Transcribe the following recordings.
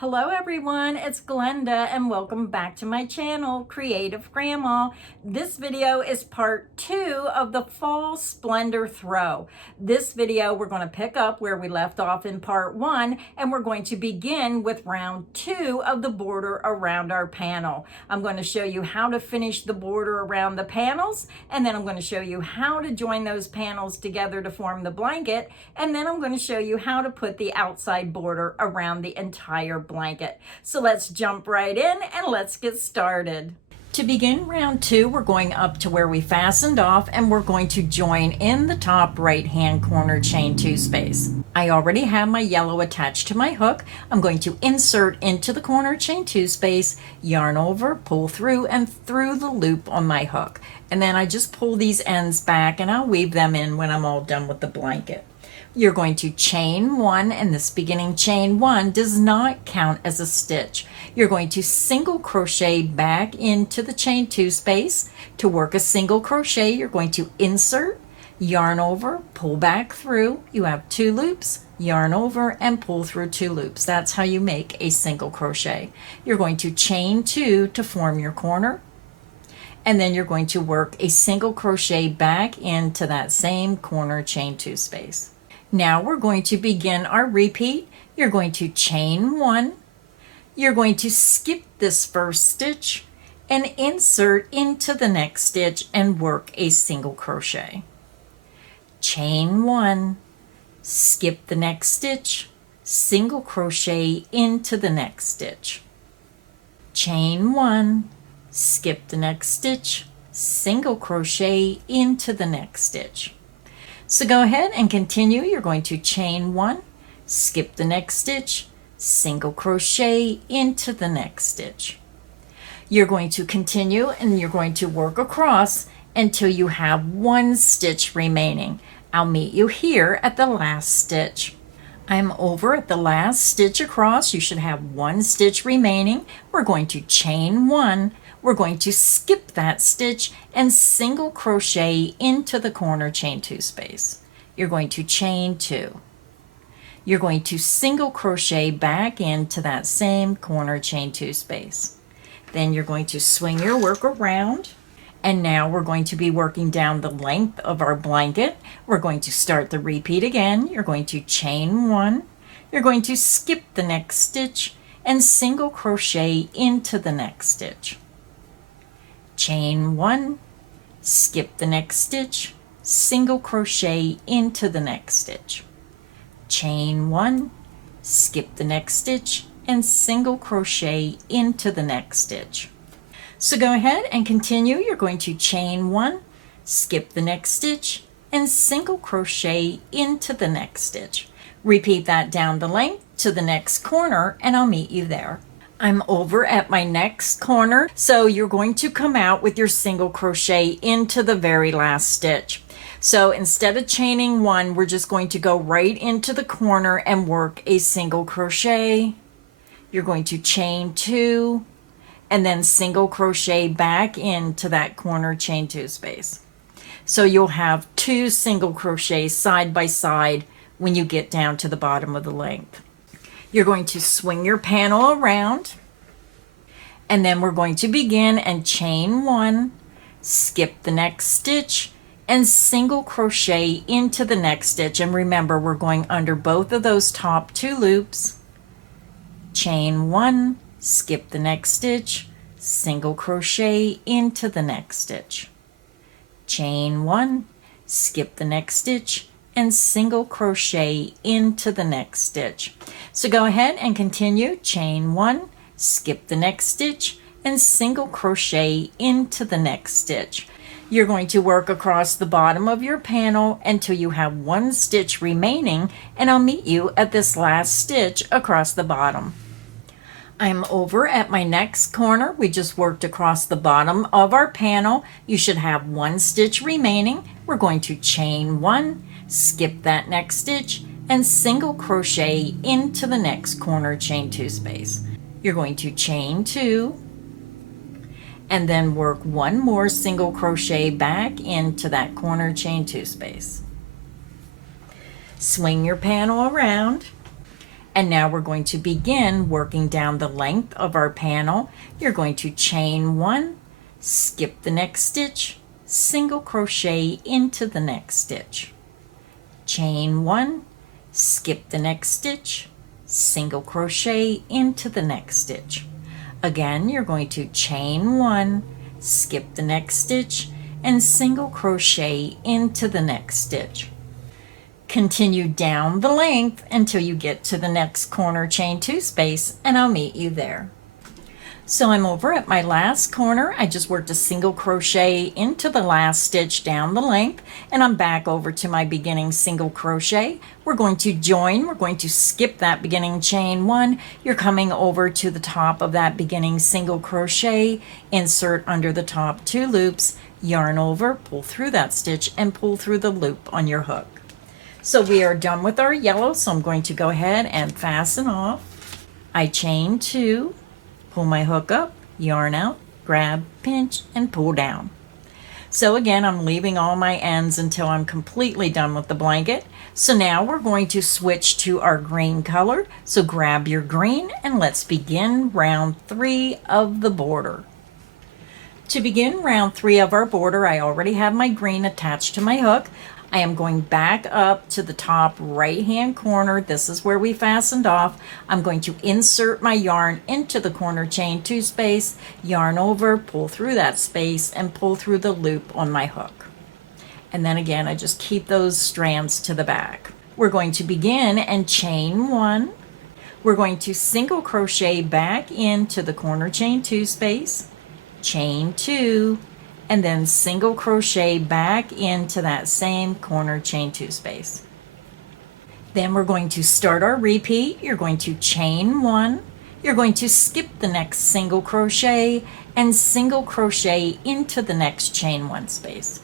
Hello everyone, it's Glenda and welcome back to my channel, Creative Grandma. This video is part 2 of the Fall Splendor Throw. This video we're going to pick up where we left off in part 1 and we're going to begin with round 2 of the border around our panel. I'm going to show you how to finish the border around the panels, and then I'm going to show you how to join those panels together to form the blanket, and then I'm going to show you how to put the outside border around the entire blanket. So let's jump right in and let's get started. To begin round 2, we're going up to where we fastened off and we're going to join in the top right hand corner chain 2 space. I already have my yellow attached to my hook. I'm going to insert into the corner chain 2 space, yarn over, pull through and through the loop on my hook. And then I just pull these ends back and I'll weave them in when I'm all done with the blanket. You're going to chain 1, and this beginning chain 1 does not count as a stitch. You're going to single crochet back into the chain 2 space. To work a single crochet, you're going to insert, yarn over, pull back through. You have 2 loops, yarn over and pull through 2 loops. That's how you make a single crochet. You're going to chain 2 to form your corner, and then you're going to work a single crochet back into that same corner chain 2 space. Now we're going to begin our repeat. You're going to chain 1. You're going to skip this first stitch and insert into the next stitch and work a single crochet. Chain 1, skip the next stitch, single crochet into the next stitch. Chain 1, skip the next stitch, single crochet into the next stitch. So go ahead and continue. You're going to chain 1, skip the next stitch, single crochet into the next stitch. You're going to continue and you're going to work across until you have 1 stitch remaining. I'll meet you here at the last stitch. I'm over at the last stitch across. You should have 1 stitch remaining. We're going to chain 1. We're going to skip that stitch and single crochet into the corner chain 2 space. You're going to chain 2. You're going to single crochet back into that same corner chain 2 space. Then you're going to swing your work around, and now we're going to be working down the length of our blanket. We're going to start the repeat again. You're going to chain 1. You're going to skip the next stitch and single crochet into the next stitch. Chain 1, skip the next stitch, single crochet into the next stitch. Chain 1, skip the next stitch, and single crochet into the next stitch. So go ahead and continue. You're going to chain 1, skip the next stitch, and single crochet into the next stitch. Repeat that down the length to the next corner, and I'll meet you there. I'm over at my next corner, so you're going to come out with your single crochet into the very last stitch. So instead of chaining 1, we're just going to go right into the corner and work a single crochet. You're going to chain 2 and then single crochet back into that corner chain 2 space. So you'll have 2 single crochets side by side when you get down to the bottom of the length. You're going to swing your panel around, and then we're going to begin and chain 1, skip the next stitch, and single crochet into the next stitch. And remember, we're going under both of those top 2 loops. Chain 1, skip the next stitch, single crochet into the next stitch. Chain 1, skip the next stitch, and single crochet into the next stitch. So go ahead and continue. Chain 1, skip the next stitch, and single crochet into the next stitch. You're going to work across the bottom of your panel until you have 1 stitch remaining, and I'll meet you at this last stitch across the bottom. I'm over at my next corner. We just worked across the bottom of our panel. You should have 1 stitch remaining. We're going to chain 1, skip that next stitch, and single crochet into the next corner chain 2 space. You're going to chain 2 and then work 1 more single crochet back into that corner chain 2 space. Swing your panel around And now we're going to begin working down the length of our panel. You're going to chain 1, skip the next stitch, single crochet into the next stitch. Chain 1, skip the next stitch, single crochet into the next stitch. Again, you're going to chain 1, skip the next stitch, and single crochet into the next stitch. Continue down the length until you get to the next corner chain 2 space, and I'll meet you there. So I'm over at my last corner. I just worked a single crochet into the last stitch down the length, and I'm back over to my beginning single crochet. We're going to join. We're going to skip that beginning chain 1. You're coming over to the top of that beginning single crochet, insert under the top 2 loops, yarn over, pull through that stitch, and pull through the loop on your hook. So we are done with our yellow, so I'm going to go ahead and fasten off. I chain 2, pull my hook up, yarn out, grab, pinch, and pull down. So again, I'm leaving all my ends until I'm completely done with the blanket. So now we're going to switch to our green color. So grab your green and let's begin round 3 of the border. To begin round 3 of our border, I already have my green attached to my hook. I am going back up to the top right hand corner. This is where we fastened off. I'm going to insert my yarn into the corner chain 2 space, yarn over, pull through that space, and pull through the loop on my hook. And then again, I just keep those strands to the back. We're going to begin and chain 1. We're going to single crochet back into the corner chain 2 space, chain 2, and then single crochet back into that same corner chain 2 space. Then we're going to start our repeat. You're going to chain 1, you're going to skip the next single crochet and single crochet into the next chain 1 space.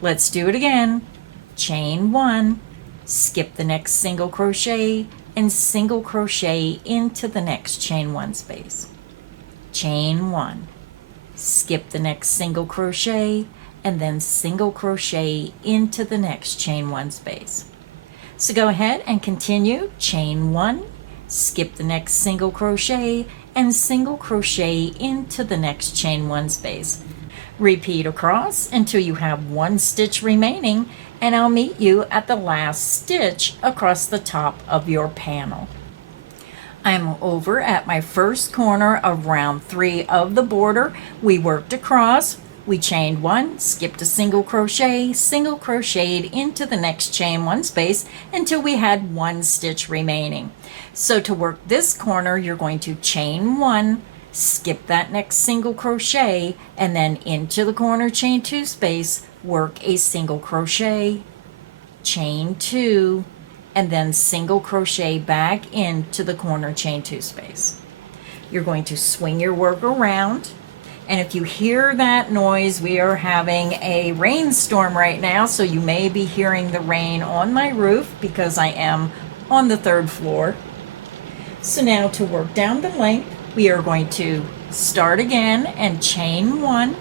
Let's do it again. Chain 1, skip the next single crochet and single crochet into the next chain 1 space. Chain 1, skip the next single crochet and then single crochet into the next chain 1 space. So go ahead and continue. Chain 1, skip the next single crochet and single crochet into the next chain 1 space. Repeat across until you have 1 stitch remaining, and I'll meet you at the last stitch across the top of your panel. I'm over at my first corner of round 3 of the border. We worked across, we chained 1, skipped a single crocheted into the next chain 1 space until we had 1 stitch remaining. So to work this corner, you're going to chain 1, skip that next single crochet, and then into the corner chain 2 space, work a single crochet, chain 2, and then single crochet back into the corner chain 2 space. You're going to swing your work around, and if you hear that noise, we are having a rainstorm right now, so you may be hearing the rain on my roof because I am on the 3rd floor. So now to work down the length, we are going to start again and chain 1,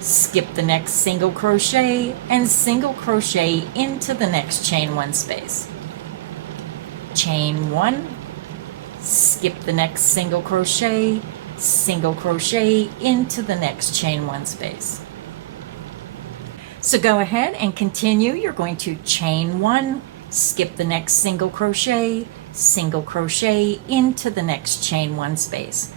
skip the next single crochet and single crochet into the next chain 1 space. Chain 1, skip the next single crochet into the next chain 1 space. So go ahead and continue. You're going to chain 1, skip the next single crochet into the next chain 1 space.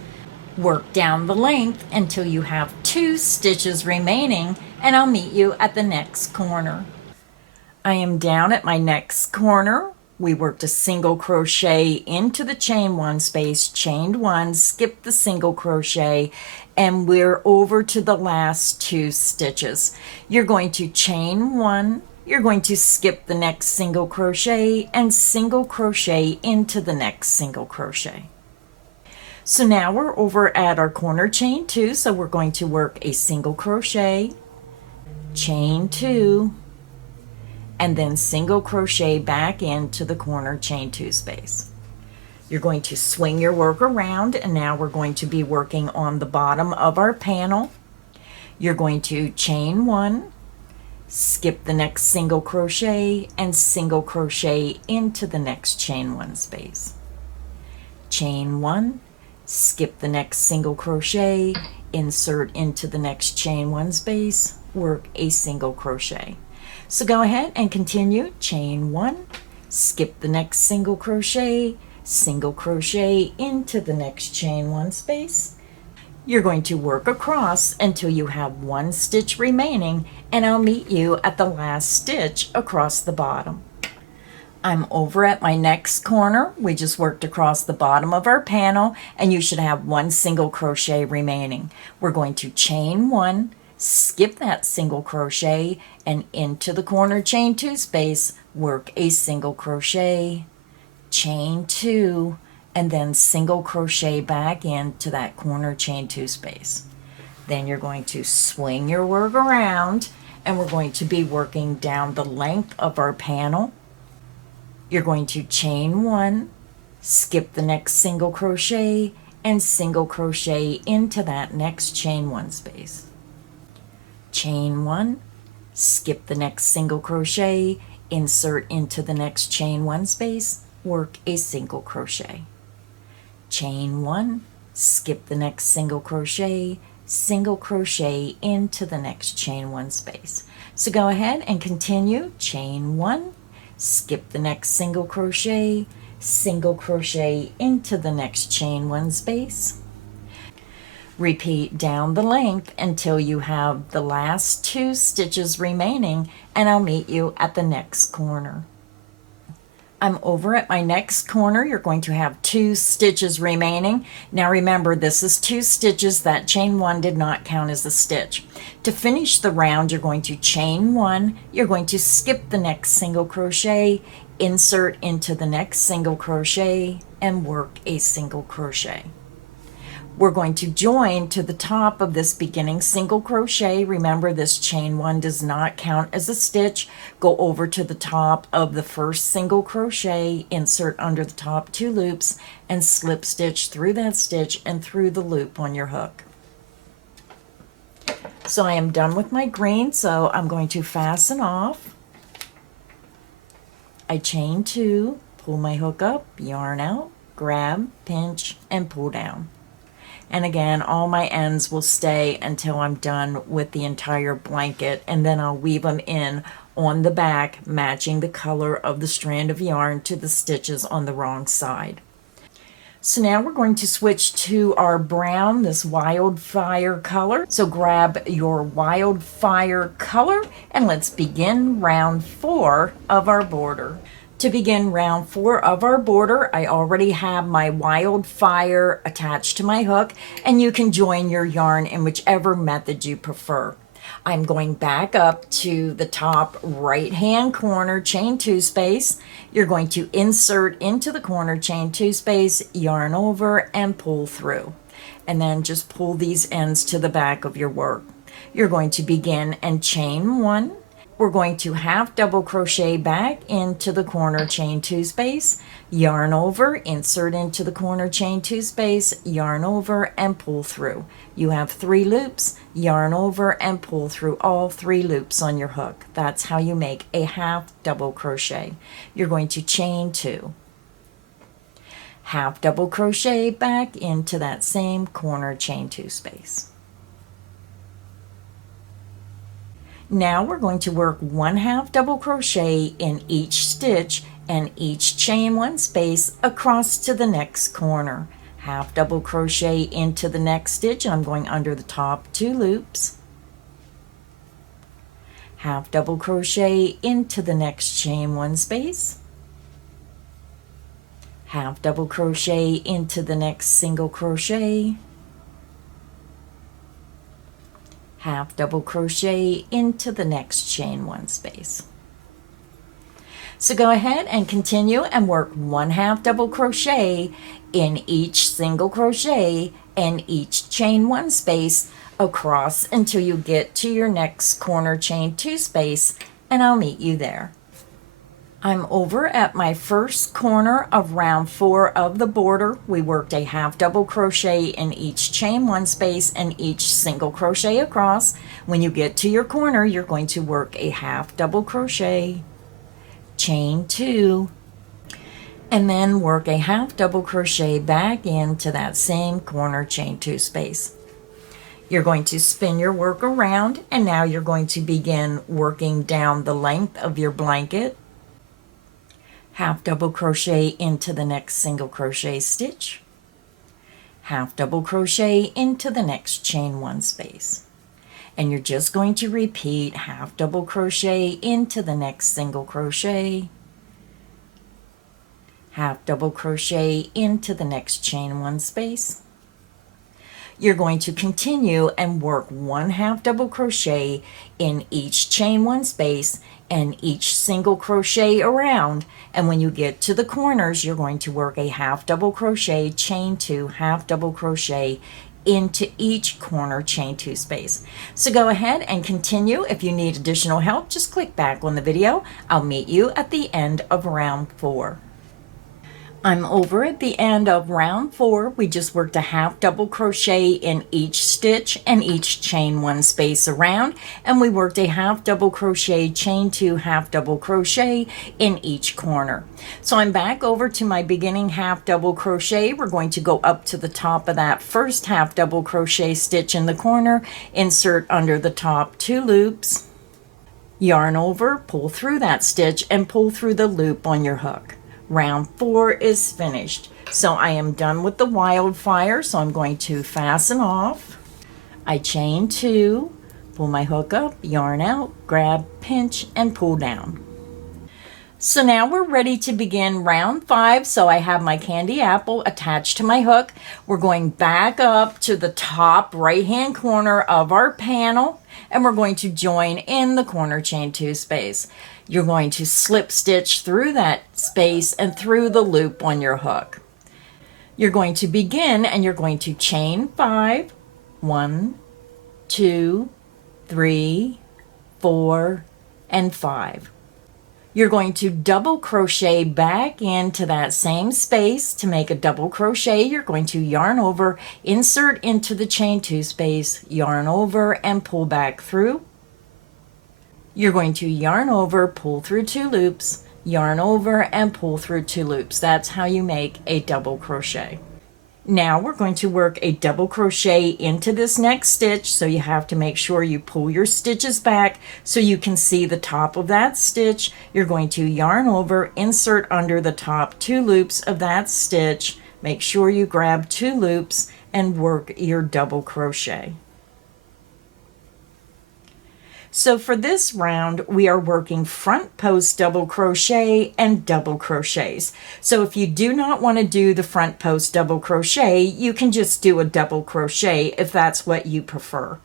Work down the length until you have 2 stitches remaining, and I'll meet you at the next corner. I am down at my next corner. We worked a single crochet into the chain 1 space, chained 1, skipped the single crochet, and we're over to the last 2 stitches. You're going to chain 1, you're going to skip the next single crochet and single crochet into the next single crochet. So now we're over at our corner chain 2, so we're going to work a single crochet, chain 2, and then single crochet back into the corner chain 2 space. You're going to swing your work around, and now we're going to be working on the bottom of our panel. You're going to chain 1, skip the next single crochet and single crochet into the next chain 1 space. chain 1, skip the next single crochet, insert into the next chain 1 space, work a single crochet. So go ahead and continue, chain 1, skip the next single crochet into the next chain 1 space. You're going to work across until you have 1 stitch remaining, and I'll meet you at the last stitch across the bottom. I'm over at my next corner. We just worked across the bottom of our panel, and you should have 1 single crochet remaining. We're going to chain 1, skip that single crochet, and into the corner chain 2 space, work a single crochet, chain 2, and then single crochet back into that corner chain 2 space. Then you're going to swing your work around, and we're going to be working down the length of our panel. You're going to chain 1, skip the next single crochet, and single crochet into that next chain 1 space. Chain 1, skip the next single crochet, insert into the next chain 1 space, work a single crochet. Chain 1, skip the next single crochet into the next chain 1 space. So go ahead and continue, chain 1, skip the next single crochet into the next chain 1 space. Repeat down the length until you have the last 2 stitches remaining, and I'll meet you at the next corner. I'm over at my next corner. You're going to have 2 stitches remaining. Now remember, this is 2 stitches. That chain 1 did not count as a stitch. To finish the round, you're going to chain 1. You're going to skip the next single crochet, insert into the next single crochet, and work a single crochet. We're going to join to the top of this beginning single crochet. Remember, this chain 1 does not count as a stitch. Go over to the top of the first single crochet, insert under the top 2 loops, and slip stitch through that stitch and through the loop on your hook. So I am done with my green, so I'm going to fasten off. I chain 2, pull my hook up, yarn out, grab, pinch, and pull down. And again, all my ends will stay until I'm done with the entire blanket, and then I'll weave them in on the back, matching the color of the strand of yarn to the stitches on the wrong side. So now we're going to switch to our brown, this wildfire color. So grab your wildfire color, and let's begin round 4 of our border. To begin round 4 of our border, I already have my wildfire attached to my hook, and you can join your yarn in whichever method you prefer. I'm going back up to the top right hand corner chain 2 space. You're going to insert into the corner chain 2 space, yarn over, and pull through. And then just pull these ends to the back of your work. You're going to begin and chain 1. We're going to half double crochet back into the corner chain 2 space, yarn over, insert into the corner chain 2 space, yarn over, and pull through. You have 3 loops, yarn over, and pull through all 3 loops on your hook. That's how you make a half double crochet. You're going to chain 2. Half double crochet back into that same corner chain 2 space. Now we're going to work 1 half double crochet in each stitch and each chain 1 space across to the next corner. Half double crochet into the next stitch, and I'm going under the top 2 loops. Half double crochet into the next chain 1 space. Half double crochet into the next single crochet. Half double crochet into the next chain 1 space. So go ahead and continue and work 1 half double crochet in each single crochet and each chain 1 space across until you get to your next corner chain 2 space, and I'll meet you there. I'm over at my first corner of round 4 of the border. We worked a half double crochet in each chain 1 space and each single crochet across. When you get to your corner, you're going to work a half double crochet, chain 2, And then work a half double crochet back into that same corner chain 2 space. You're going to spin your work around, and now you're going to begin working down the length of your blanket. Half double crochet into the next single crochet stitch. Half double crochet into the next chain 1 space. And you're just going to repeat half double crochet into the next single crochet, half double crochet into the next chain 1 space. You're going to continue and work 1 half double crochet in each chain 1 space and each single crochet around, and when you get to the corners you're going to work a half double crochet, chain 2, half double crochet into each corner chain 2 space. So go ahead and continue. If you need additional help, just click back on the video. I'll meet you at the end of round 4. I'm over at the end of round 4. We just worked a half double crochet in each stitch and each chain 1 space around, and we worked a half double crochet, chain 2, half double crochet in each corner. So I'm back over to my beginning half double crochet. We're going to go up to the top of that first half double crochet stitch in the corner, insert under the top 2 loops, yarn over, pull through that stitch, and pull through the loop on your hook. Round 4 is finished. So I am done with the wildfire, so I'm going to fasten off. I chain 2, pull my hook up, yarn out, grab, pinch, and pull down. So now we're ready to begin round 5. So I have my candy apple attached to my hook. We're going back up to the top right hand corner of our panel, and we're going to join in the corner chain 2 space. You're going to slip stitch through that space and through the loop on your hook. You're going to begin and you're going to chain 5, 1, 2, 3, 4, and 5. You're going to double crochet back into that same space to make a double crochet. You're going to yarn over, insert into the chain 2 space, yarn over, and pull back through. You're going to yarn over, pull through 2 loops, yarn over, and pull through 2 loops. That's how you make a double crochet. Now we're going to work a double crochet into this next stitch, so you have to make sure you pull your stitches back so you can see the top of that stitch. You're going to yarn over, insert under the top 2 loops of that stitch. Make sure you grab 2 loops and work your double crochet. So for this round, we are working front post double crochet and double crochets. So if you do not want to do the front post double crochet, you can just do a double crochet if that's what you prefer.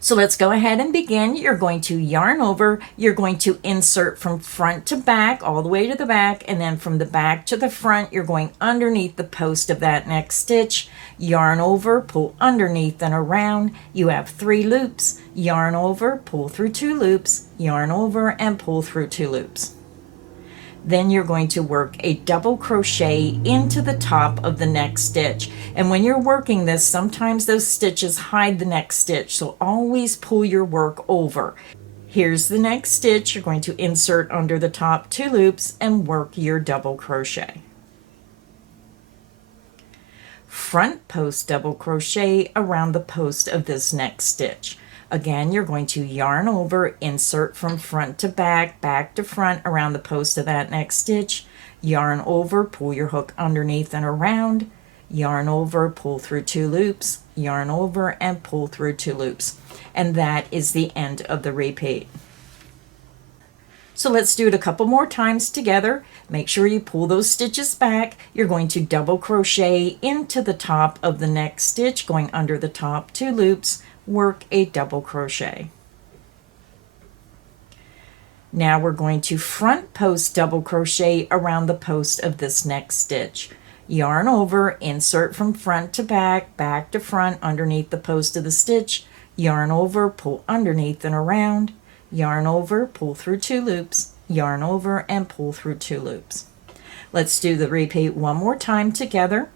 So let's go ahead and begin. You're going to yarn over, you're going to insert from front to back, all the way to the back, and then from the back to the front, you're going underneath the post of that next stitch, yarn over, pull underneath and around. You have 3 loops, yarn over, pull through 2 loops, yarn over, and pull through 2 loops. Then you're going to work a double crochet into the top of the next stitch. And when you're working this, sometimes those stitches hide the next stitch, so always pull your work over. Here's the next stitch. You're going to insert under the top 2 loops and work your double crochet. Front post double crochet around the post of this next stitch. Again, you're going to yarn over, insert from front to back, back to front around the post of that next stitch, yarn over, pull your hook underneath and around, yarn over, pull through 2 loops, yarn over, and pull through 2 loops. And that is the end of the repeat. So let's do it a couple more times together. Make sure you pull those stitches back. You're going to double crochet into the top of the next stitch, going under the top 2 loops, work a double crochet. Now we're going to front post double crochet around the post of this next stitch. Yarn over, insert from front to back, back to front underneath the post of the stitch, yarn over, pull underneath and around, yarn over, pull through 2 loops, yarn over, and pull through 2 loops. Let's do the repeat one more time together.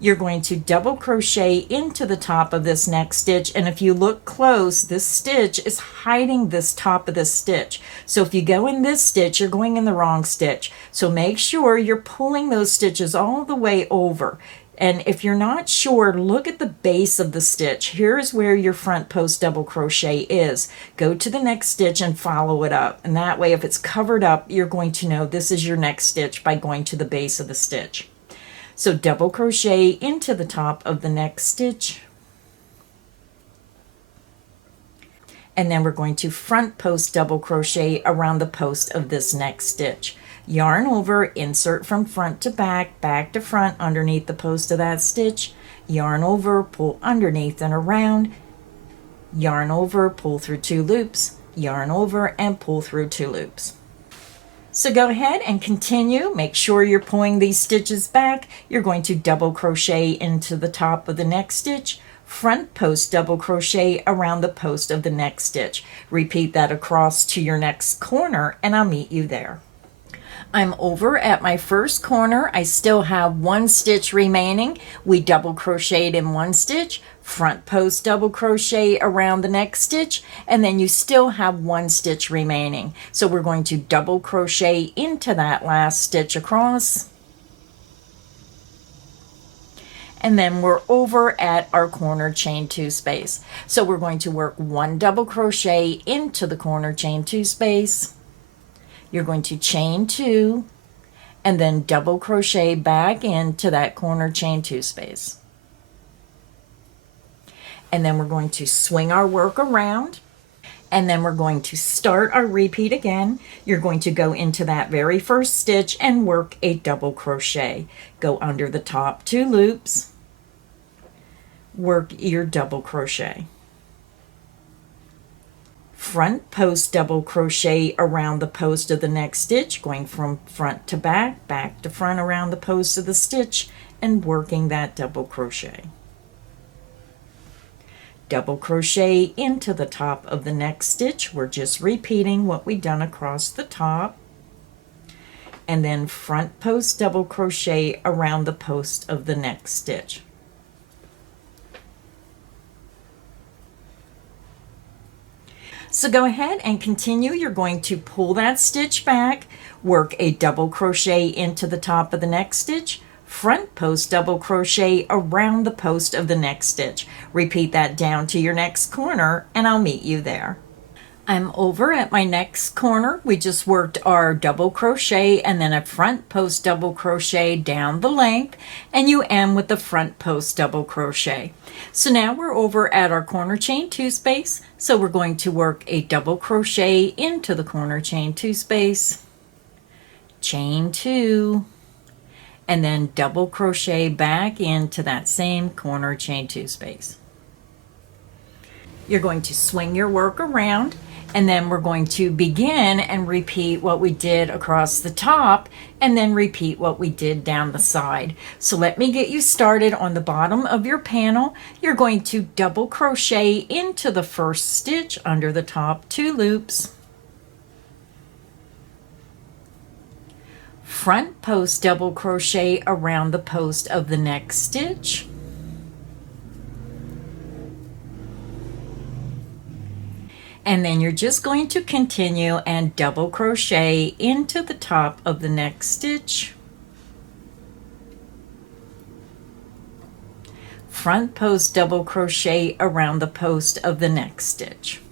you're going to double crochet into the top of this next stitch, and if you look close, this stitch is hiding this top of this stitch. So if you go in this stitch, you're going in the wrong stitch. So make sure you're pulling those stitches all the way over. And if you're not sure, look at the base of the stitch. Here's where your front post double crochet is. Go to the next stitch and follow it up. And that way, if it's covered up, you're going to know this is your next stitch by going to the base of the stitch. So double crochet into the top of the next stitch. And then we're going to front post double crochet around the post of this next stitch. Yarn over, insert from front to back, back to front underneath the post of that stitch, yarn over, pull underneath and around, yarn over, pull through 2 loops, yarn over, and pull through 2 loops. So go ahead and continue. Make sure you're pulling these stitches back. You're going to double crochet into the top of the next stitch, front post double crochet around the post of the next stitch. Repeat that across to your next corner, and I'll meet you there. I'm over at my first corner. I still have 1 stitch remaining. We double crocheted in 1 stitch, front post double crochet around the next stitch, and then you still have 1 stitch remaining. So we're going to double crochet into that last stitch across. And then we're over at our corner chain 2 space. So we're going to work 1 double crochet into the corner chain 2 space. You're going to chain 2 and then double crochet back into that corner chain 2 space. And then we're going to swing our work around, and then we're going to start our repeat again. You're going to go into that very first stitch and work a double crochet. Go under the top 2 loops, work your double crochet. Front post double crochet around the post of the next stitch, going from front to back, back to front around the post of the stitch, and working that double crochet. Double crochet into the top of the next stitch. We're just repeating what we've done across the top. And then front post double crochet around the post of the next stitch. So go ahead and continue. You're going to pull that stitch back, work a double crochet into the top of the next stitch, front post double crochet around the post of the next stitch. Repeat that down to your next corner, and I'll meet you there. I'm over at my next corner. We just worked our double crochet and then a front post double crochet down the length, and you end with the front post double crochet. So now we're over at our corner chain 2 space. So we're going to work a double crochet into the corner chain 2 space, chain 2, and then double crochet back into that same corner chain 2 space. You're going to swing your work around, and then we're going to begin and repeat what we did across the top, and then repeat what we did down the side. So let me get you started on the bottom of your panel. You're going to double crochet into the first stitch under the top 2 loops, front post double crochet around the post of the next stitch, and then you're just going to continue and double crochet into the top of the next stitch, front post double crochet around the post of the next stitch.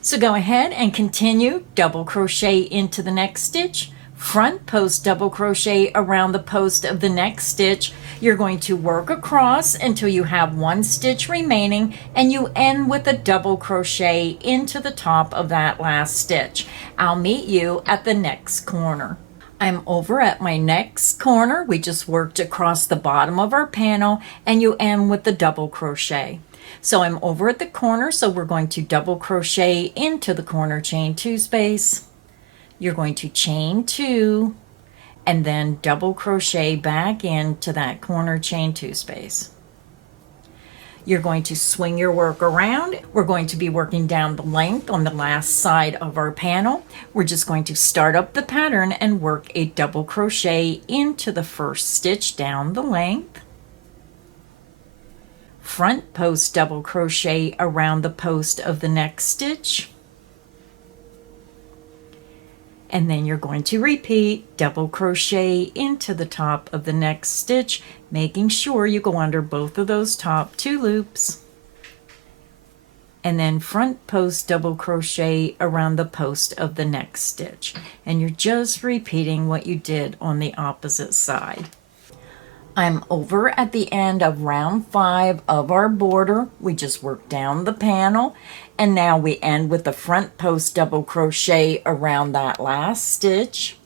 So go ahead and continue, double crochet into the next stitch, front post double crochet around the post of the next stitch. You're going to work across until you have 1 stitch remaining, and you end with a double crochet into the top of that last stitch. I'll meet you at the next corner. I'm over at my next corner. We just worked across the bottom of our panel, and you end with the double crochet. So I'm over at the corner, so we're going to double crochet into the corner chain 2 space. You're going to chain 2 and then double crochet back into that corner chain 2 space. You're going to swing your work around. We're going to be working down the length on the last side of our panel. We're just going to start up the pattern and work a double crochet into the first stitch down the length. Front post double crochet around the post of the next stitch. And then you're going to repeat double crochet into the top of the next stitch, making sure you go under both of those top 2 loops. And then front post double crochet around the post of the next stitch. And you're just repeating what you did on the opposite side. I'm over at the end of round 5 of our border. We just worked down the panel, and now we end with the front post double crochet around that last stitch.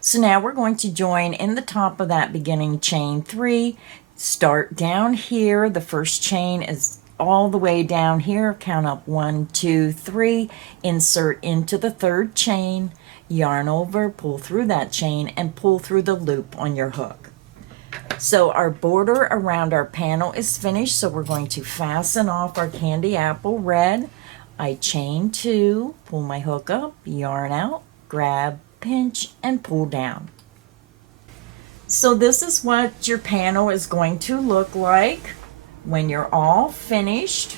So now we're going to join in the top of that beginning chain 3. Start down here. The first chain is all the way down here. Count up 1, 2, 3. Insert into the 3rd chain. Yarn over, pull through that chain, and pull through the loop on your hook. So our border around our panel is finished, so we're going to fasten off our candy apple red. I chain 2, pull my hook up, yarn out, grab, pinch, and pull down. So this is what your panel is going to look like when you're all finished.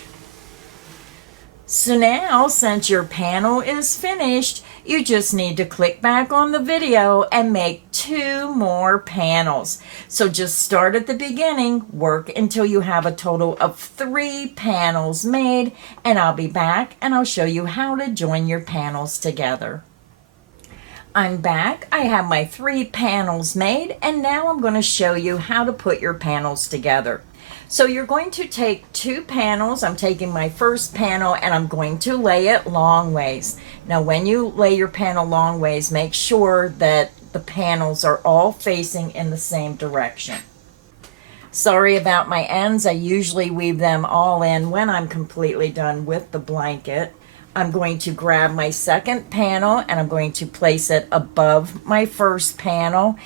So now, since your panel is finished, you just need to click back on the video and make 2 more panels. So just start at the beginning, work until you have a total of 3 panels made, and I'll be back and I'll show you how to join your panels together. I'm back. I have my 3 panels made, and now I'm going to show you how to put your panels together. So you're going to take 2 panels. I'm taking my first panel and I'm going to lay it long ways. Now when you lay your panel long ways, make sure that the panels are all facing in the same direction. Sorry about my ends. I usually weave them all in when I'm completely done with the blanket. I'm going to grab my second panel and I'm going to place it above my first panel.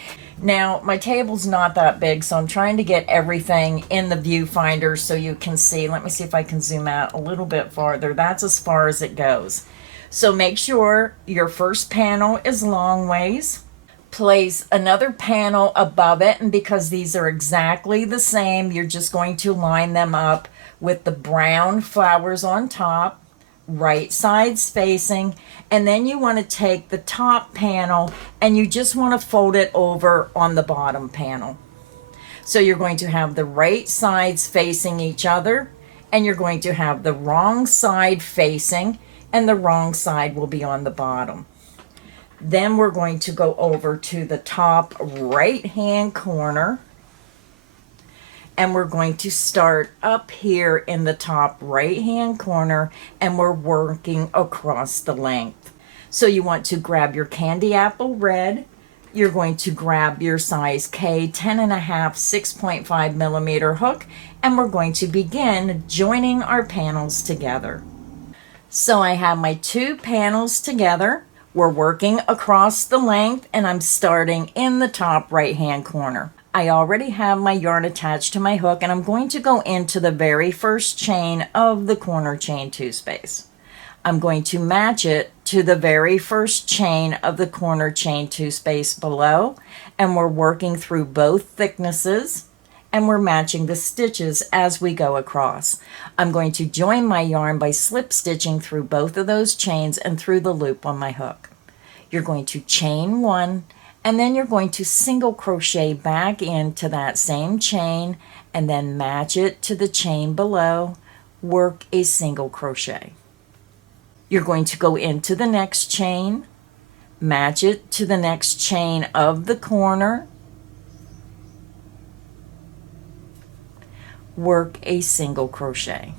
Now, my table's not that big, so I'm trying to get everything in the viewfinder so you can see. Let me see if I can zoom out a little bit farther. That's as far as it goes. So make sure your first panel is long ways. Place another panel above it, and because these are exactly the same, you're just going to line them up with the brown flowers on top, right sides facing, and then you want to take the top panel and you just want to fold it over on the bottom panel. So you're going to have the right sides facing each other, and you're going to have the wrong side facing, and the wrong side will be on the bottom. Then we're going to go over to the top right hand corner, and we're going to start up here in the top right hand corner, and we're working across the length. So you want to grab your candy apple red. You're going to grab your size K 10.5 6.5 millimeter hook, and we're going to begin joining our panels together. So I have my 2 panels together. We're working across the length, and I'm starting in the top right hand corner. I already have my yarn attached to my hook, and I'm going to go into the very first chain of the corner chain 2 space. I'm going to match it to the very first chain of the corner chain 2 space below, and we're working through both thicknesses, and we're matching the stitches as we go across. I'm going to join my yarn by slip stitching through both of those chains and through the loop on my hook. You're going to chain 1, and then you're going to single crochet back into that same chain and then match it to the chain below, work a single crochet. You're going to go into the next chain, match it to the next chain of the corner, work a single crochet.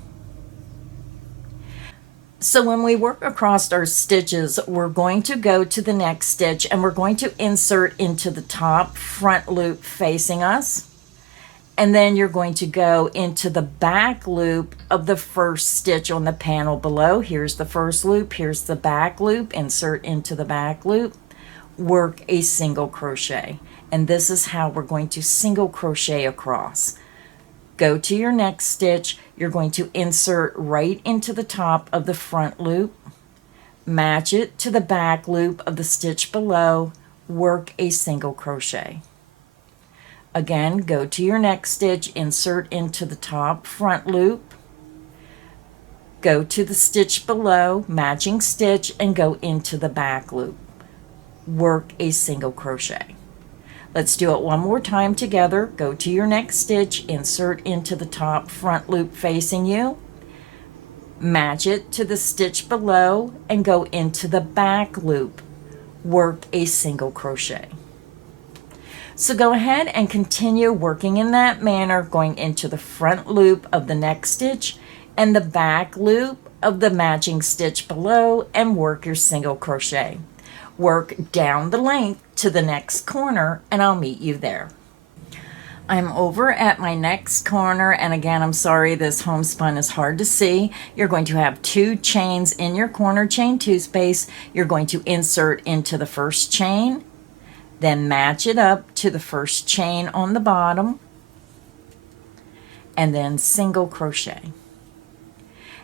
So when we work across our stitches, we're going to go to the next stitch and we're going to insert into the top front loop facing us. And then you're going to go into the back loop of the first stitch on the panel below. Here's the first loop, here's the back loop, insert into the back loop, work a single crochet. And this is how we're going to single crochet across. Go to your next stitch. You're going to insert right into the top of the front loop, match it to the back loop of the stitch below, work a single crochet. Again, go to your next stitch, insert into the top front loop, go to the stitch below, matching stitch, and go into the back loop. Work a single crochet. Let's do it one more time together. Go to your next stitch, insert into the top front loop facing you, match it to the stitch below, and go into the back loop. Work a single crochet. So go ahead and continue working in that manner, going into the front loop of the next stitch and the back loop of the matching stitch below, and work your single crochet. Work down the length to the next corner, and I'll meet you there. I'm over at my next corner, and again, I'm sorry this homespun is hard to see. You're going to have 2 chains in your corner chain 2 space. You're going to insert into the first chain, then match it up to the first chain on the bottom, and then single crochet.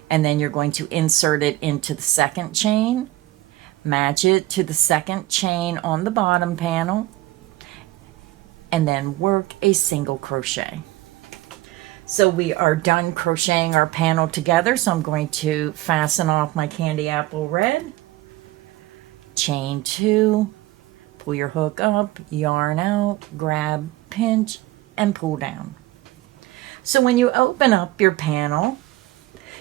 And then you're going to insert it into the second chain, match it to the second chain on the bottom panel, and then work a single crochet. So we are done crocheting our panel together, so I'm going to fasten off my candy apple red, chain 2, pull your hook up, yarn out, grab, pinch, and pull down. So when you open up your panel,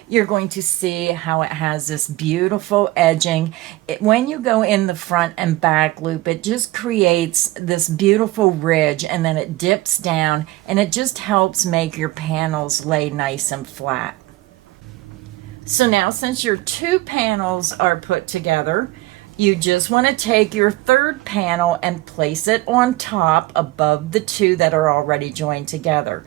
you're going to see how it has this beautiful edging. When you go in the front and back loop, it just creates this beautiful ridge, and then it dips down, and it just helps make your panels lay nice and flat. So now, since your 2 panels are put together, you just want to take your third panel and place it on top above the 2 that are already joined together.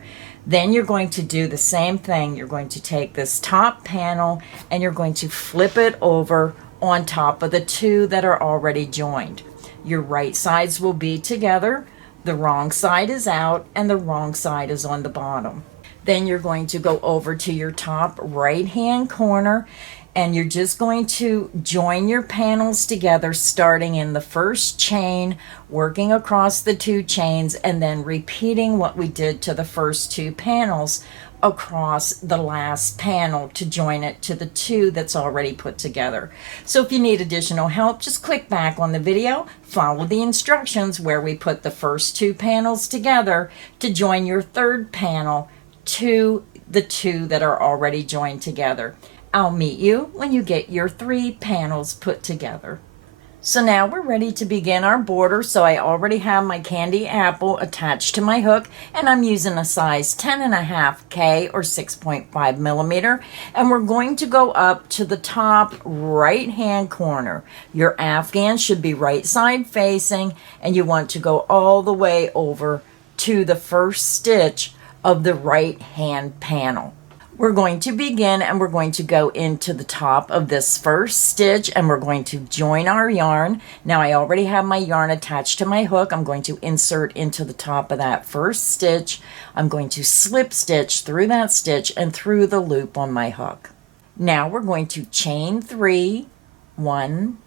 Then you're going to do the same thing. You're going to take this top panel and you're going to flip it over on top of the 2 that are already joined. Your right sides will be together, the wrong side is out, and the wrong side is on the bottom. Then you're going to go over to your top right hand corner, and you're just going to join your panels together, starting in the first chain, working across the 2 chains, and then repeating what we did to the first 2 panels across the last panel to join it to the 2 that's already put together. So if you need additional help, just click back on the video, follow the instructions where we put the first 2 panels together to join your third panel to the 2 that are already joined together. I'll meet you when you get your 3 panels put together. So now we're ready to begin our border. So I already have my candy apple attached to my hook, and I'm using a size 10.5K or 6.5 millimeter. And we're going to go up to the top right hand corner. Your Afghan should be right side facing, and you want to go all the way over to the first stitch of the right hand panel. We're going to begin, and we're going to go into the top of this first stitch, and we're going to join our yarn. Now I already have my yarn attached to my hook. I'm going to insert into the top of that first stitch. I'm going to slip stitch through that stitch and through the loop on my hook. Now we're going to chain 3, 1,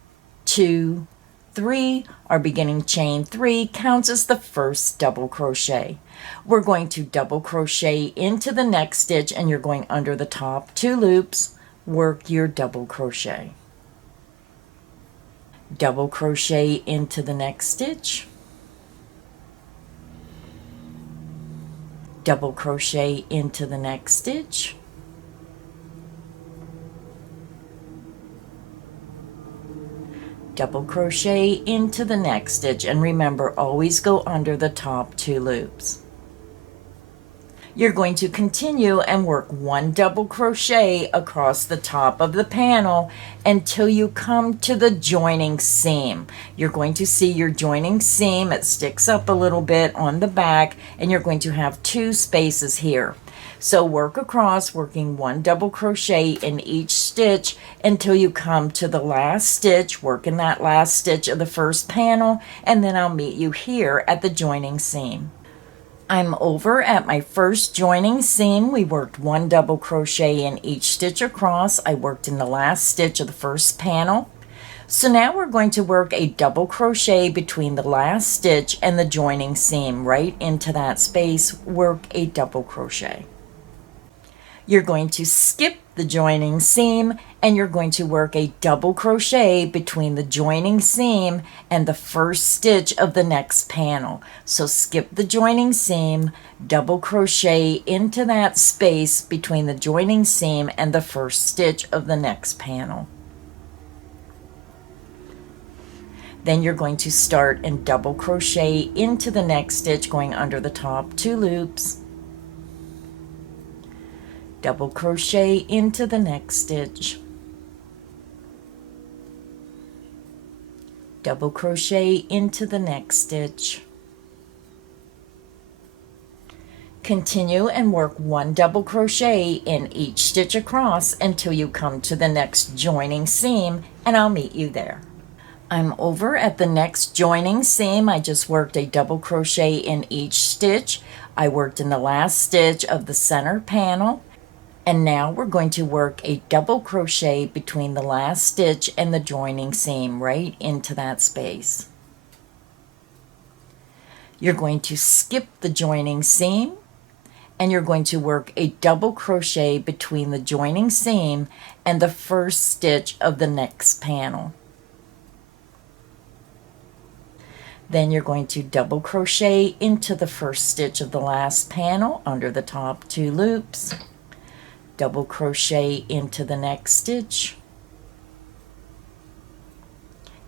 2, 3. Our beginning chain 3 counts as the first double crochet. We're going to double crochet into the next stitch, and you're going under the top 2 loops, work your double crochet. Double crochet into the next stitch. Double crochet into the next stitch. Double crochet into the next stitch, and remember, always go under the top 2 loops. You're going to continue and work 1 double crochet across the top of the panel until you come to the joining seam. You're going to see your joining seam. It sticks up a little bit on the back, and you're going to have 2 spaces here. So work across, working 1 double crochet in each stitch until you come to the last stitch, working that last stitch of the first panel, and then I'll meet you here at the joining seam. I'm over at my first joining seam. We worked 1 double crochet in each stitch across. I worked in the last stitch of the first panel. So now we're going to work a double crochet between the last stitch and the joining seam. Right into that space, work a double crochet. You're going to skip the joining seam and you're going to work a double crochet between the joining seam and the first stitch of the next panel. So skip the joining seam, double crochet into that space between the joining seam and the first stitch of the next panel. Then you're going to start and double crochet into the next stitch, going under the top 2 loops. Double crochet into the next stitch. Double crochet into the next stitch. Continue and work 1 double crochet in each stitch across until you come to the next joining seam, and I'll meet you there. I'm over at the next joining seam. I just worked a double crochet in each stitch. I worked in the last stitch of the center panel. And now we're going to work a double crochet between the last stitch and the joining seam right into that space. You're going to skip the joining seam and you're going to work a double crochet between the joining seam and the first stitch of the next panel. Then you're going to double crochet into the first stitch of the last panel under the top 2 loops. Double crochet into the next stitch,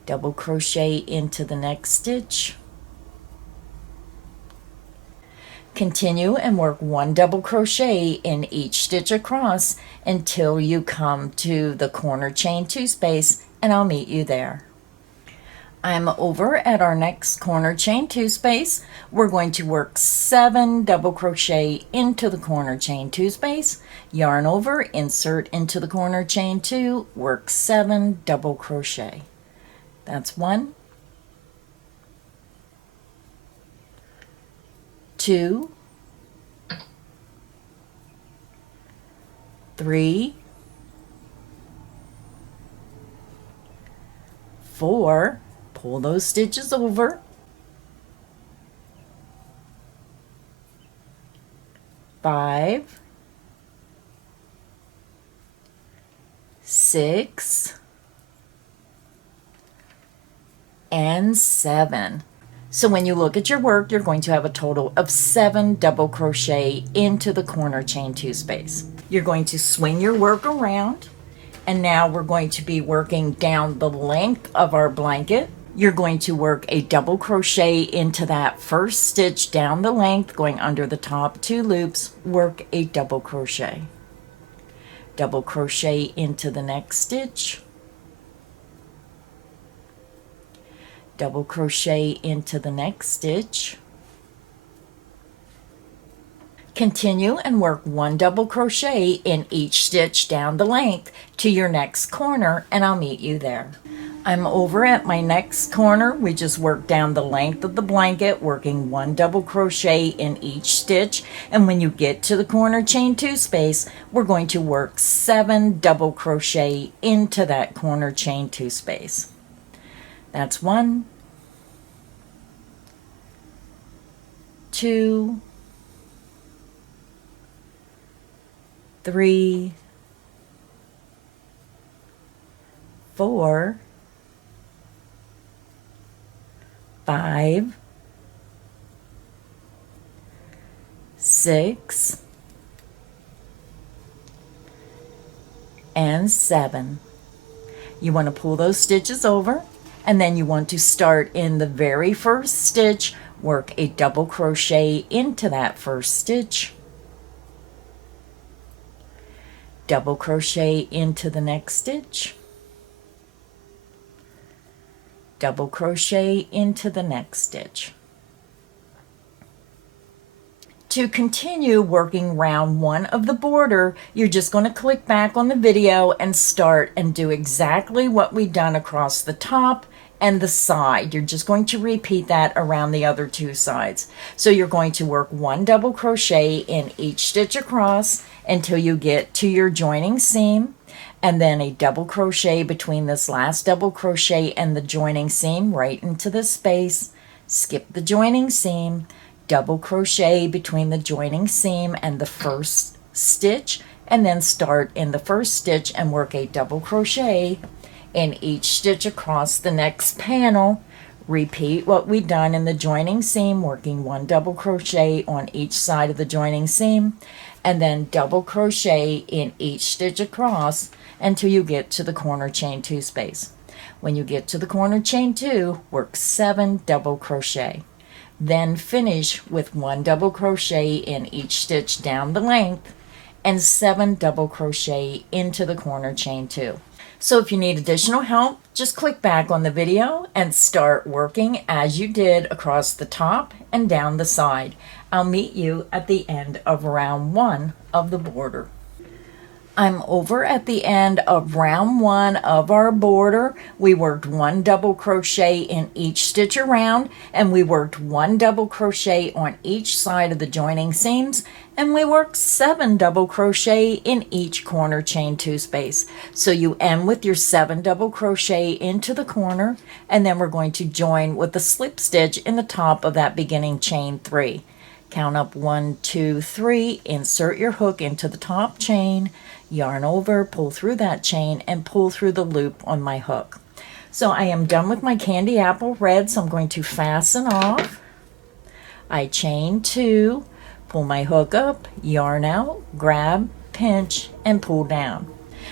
double crochet into the next stitch. Continue and work 1 double crochet in each stitch across until you come to the corner chain 2 space, and I'll meet you there. I'm over at our next corner chain 2 space. We're going to work 7 double crochet into the corner chain 2 space, yarn over, insert into the corner chain 2, work 7 double crochet. That's 1, 2, 3, 4, pull those stitches over, 5, 6, and 7. So when you look at your work, you're going to have a total of 7 double crochet into the corner chain 2 space. You're going to swing your work around, and now we're going to be working down the length of our blanket. You're going to work a double crochet into that first stitch down the length, going under the top 2 loops, work a double crochet. Double crochet into the next stitch. Double crochet into the next stitch. Continue and work 1 double crochet in each stitch down the length to your next corner, and I'll meet you there. I'm over at my next corner. We just worked down the length of the blanket, working 1 double crochet in each stitch, and when you get to the corner chain 2 space, we're going to work 7 double crochet into that corner chain 2 space. That's 1, 2, 3, 4, 5, 6, and 7. You want to pull those stitches over, and then you want to start in the very first stitch, work a double crochet into that first stitch, double crochet into the next stitch, double crochet into the next stitch. To continue working round 1 of the border, you're just going to click back on the video and start and do exactly what we've done across the top and the side. You're just going to repeat that around the other two sides. So you're going to work 1 double crochet in each stitch across until you get to your joining seam, and then a double crochet between this last double crochet and the joining seam right into the space. Skip the joining seam, double crochet between the joining seam and the first stitch, and then start in the first stitch and work a double crochet in each stitch across the next panel. Repeat what we've done in the joining seam, working 1 double crochet on each side of the joining seam, and then double crochet in each stitch across until you get to the corner chain 2 space. When you get to the corner chain 2, work 7 double crochet. Then finish with 1 double crochet in each stitch down the length and 7 double crochet into the corner chain 2. So if you need additional help, just click back on the video and start working as you did across the top and down the side. I'll meet you at the end of round 1 of the border. I'm over at the end of round 1 of our border. We worked 1 double crochet in each stitch around, and we worked 1 double crochet on each side of the joining seams, and we worked 7 double crochet in each corner chain 2 space. So you end with your 7 double crochet into the corner, and then we're going to join with the slip stitch in the top of that beginning chain 3. Count up 1, 2, 3, insert your hook into the top chain, yarn over, pull through that chain, and pull through the loop on my hook. So I am done with my candy apple red, so I'm going to fasten off. I chain 2, pull my hook up, yarn out, grab, pinch, and pull down.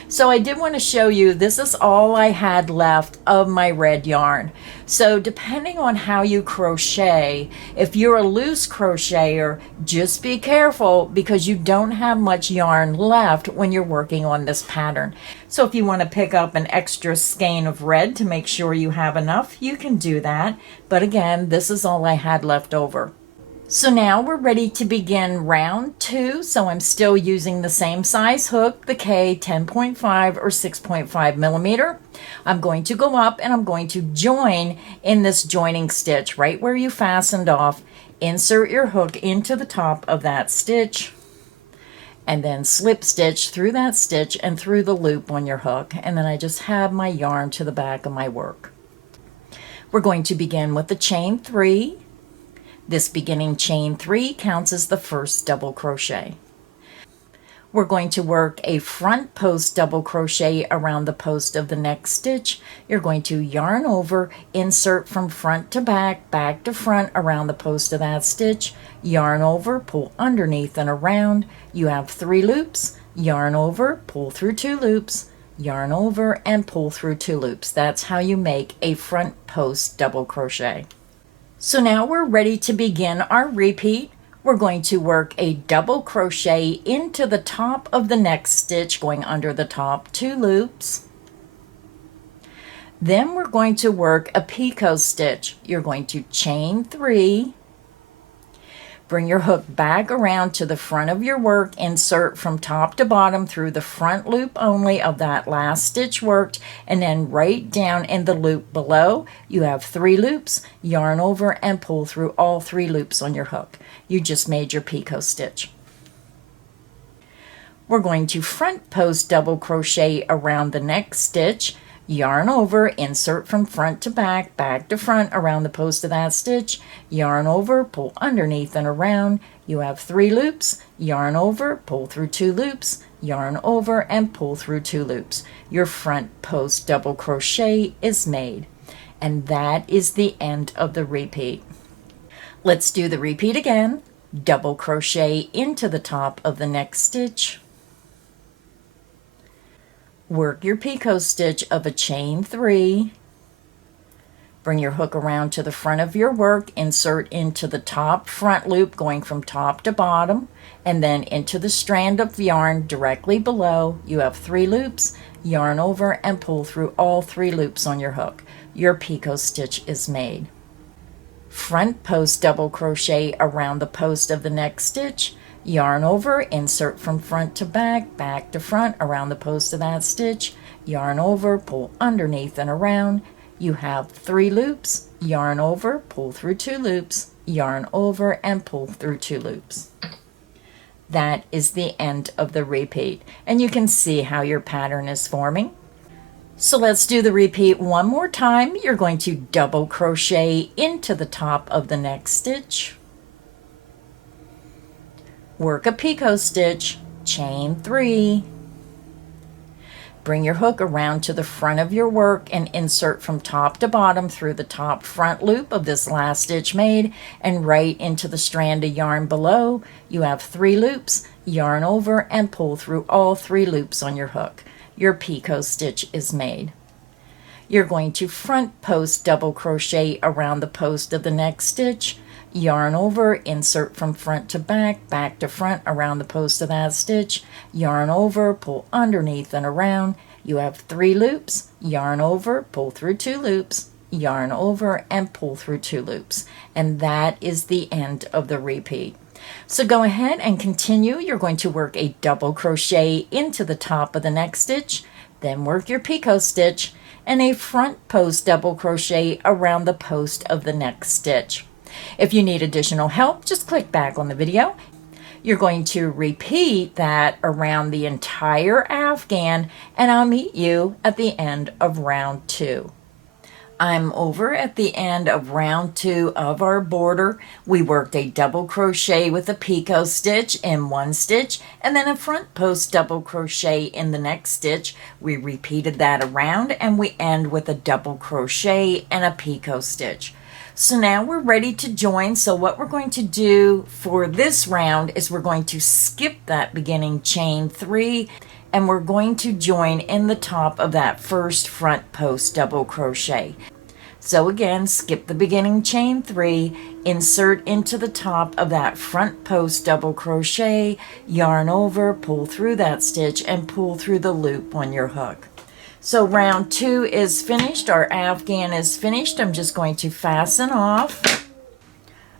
So I did want to show you, this is all I had left of my red yarn. So depending on how you crochet, if you're a loose crocheter, just be careful because you don't have much yarn left when you're working on this pattern. So if you want to pick up an extra skein of red to make sure you have enough, you can do that. But again, this is all I had left over. So now we're ready to begin round 2. So I'm still using the same size hook, the K 10.5 or 6.5 millimeter. I'm going to go up and I'm going to join in this joining stitch right where you fastened off. Insert your hook into the top of that stitch and then slip stitch through that stitch and through the loop on your hook. And then I just have my yarn to the back of my work. We're going to begin with the chain 3. This beginning chain 3 counts as the first double crochet. We're going to work a front post double crochet around the post of the next stitch. You're going to yarn over, insert from front to back, back to front around the post of that stitch, yarn over, pull underneath and around. You have 3 loops, yarn over, pull through 2 loops, yarn over, and pull through 2 loops. That's how you make a front post double crochet. So now we're ready to begin our repeat. We're going to work a double crochet into the top of the next stitch, going under the top 2 loops. Then we're going to work a picot stitch. You're going to chain 3, bring your hook back around to the front of your work, insert from top to bottom through the front loop only of that last stitch worked, and then right down in the loop below, you have 3 loops, yarn over and pull through all 3 loops on your hook. You just made your picot stitch. We're going to front post double crochet around the next stitch, yarn over, insert from front to back, back to front around the post of that stitch, yarn over, pull underneath and around. You have 3 loops, yarn over, pull through 2 loops, yarn over, and pull through 2 loops. Your front post double crochet is made. And that is the end of the repeat. Let's do the repeat again. Double crochet into the top of the next stitch. Work your picot stitch of a chain 3. Bring your hook around to the front of your work, insert into the top front loop going from top to bottom, and then into the strand of yarn directly below. You have 3 loops, yarn over and pull through all 3 loops on your hook. Your picot stitch is made. Front post double crochet around the post of the next stitch, yarn over, insert from front to back, back to front around the post of that stitch, yarn over, pull underneath and around. you have 3 loops, yarn over, pull through 2 loops, yarn over, and pull through 2 loops. That is the end of the repeat, and you can see how your pattern is forming. So let's do the repeat one more time. You're going to double crochet into the top of the next stitch, work a picot stitch, chain 3, bring your hook around to the front of your work and insert from top to bottom through the top front loop of this last stitch made and right into the strand of yarn below. You have 3 loops, yarn over, and pull through all 3 loops on your hook. Your picot stitch is made. You're going to front post double crochet around the post of the next stitch, yarn over, insert from front to back, back to front around the post of that stitch, yarn over, pull underneath and around. You have 3 loops, yarn over, pull through 2 loops, yarn over, and pull through 2 loops. And that is the end of the repeat. So go ahead and continue. You're going to work a double crochet into the top of the next stitch, then work your picot stitch and a front post double crochet around the post of the next stitch. If you need additional help, just click back on the video. You're going to repeat that around the entire Afghan, and I'll meet you at the end of round 2. I'm over at the end of round 2 of our border. We worked a double crochet with a picot stitch in one stitch and then a front post double crochet in the next stitch. We repeated that around and we end with a double crochet and a picot stitch. So now we're ready to join. So what we're going to do for this round is we're going to skip that beginning chain 3 and we're going to join in the top of that first front post double crochet. So again, skip the beginning chain 3, insert into the top of that front post double crochet, yarn over, pull through that stitch and pull through the loop on your hook. So round 2 is finished. Our Afghan is finished. I'm just going to fasten off.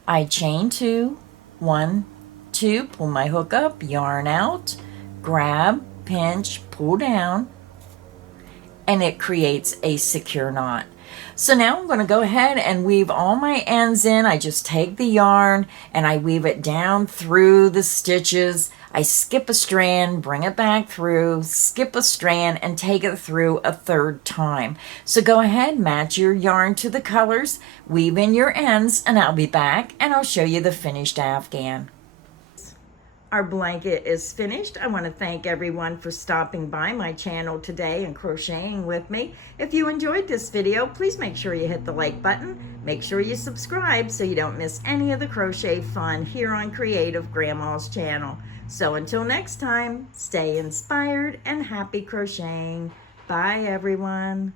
I chain 2, 1, 2, pull my hook up, yarn out, grab, pinch, pull down, and it creates a secure knot. So now I'm going to go ahead and weave all my ends in. I just take the yarn and I weave it down through the stitches. I skip a strand, bring it back through, skip a strand, and take it through a 3rd time. So go ahead, match your yarn to the colors, weave in your ends, and I'll be back and I'll show you the finished Afghan. Our blanket is finished. I want to thank everyone for stopping by my channel today and crocheting with me. If you enjoyed this video, please make sure you hit the like button. Make sure you subscribe so you don't miss any of the crochet fun here on Creative Grandma's channel. So until next time, stay inspired and happy crocheting. Bye everyone.